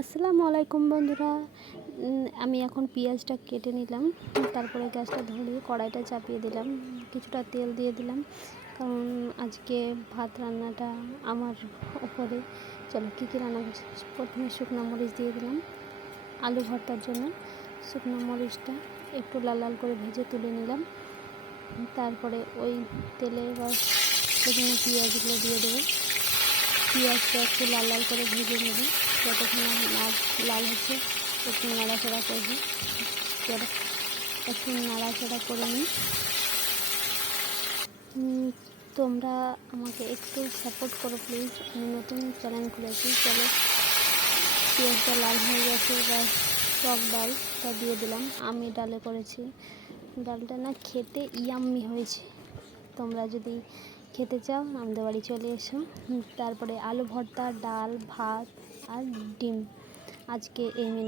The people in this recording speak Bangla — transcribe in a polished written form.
আসসালামু আলাইকুম বন্ধুরা। আমি এখন পেঁয়াজটা কেটে নিলাম, তারপরে গ্যাসটা ধরিয়ে কড়াইটা চাপিয়ে দিলাম, কিছুটা তেল দিয়ে দিলাম, কারণ আজকে ভাত রান্নাটা আমার উপরে। চলো কী কী রান্না করছি। প্রথমে শুকনো মরিচ দিয়ে দিলাম আলু ভর্তার জন্য। শুকনো মরিচটা একটু লাল লাল করে ভেজে তুলে নিলাম, তারপরে ওই তেলে এবার প্রথমে পেঁয়াজগুলো দিয়ে দেবো। পেঁয়াজটা একটু লাল লাল করে ভেজে নেব, যতক্ষণ না লাল হচ্ছে একটু নাড়াচাড়া করবো। একটু নাড়াচাড়া করে নিই। তোমরা আমাকে একটু সাপোর্ট করো প্লিজ, আমি নতুন চ্যানেল খুলেছি। চলো, পেঁয়াজটা লাল হয়ে গেছে, এবার টক ডালটা দিয়ে দিলাম। আমি ডালে করেছি, ডালটা না খেতে ইয়াম্মি হয়েছে। তোমরা যদি খেতে চাও আমাদের বাড়ি চলে এসো। তারপরে আলু ভর্তা, ডাল, ভাত আর ডিম, আজকে এই মেনু।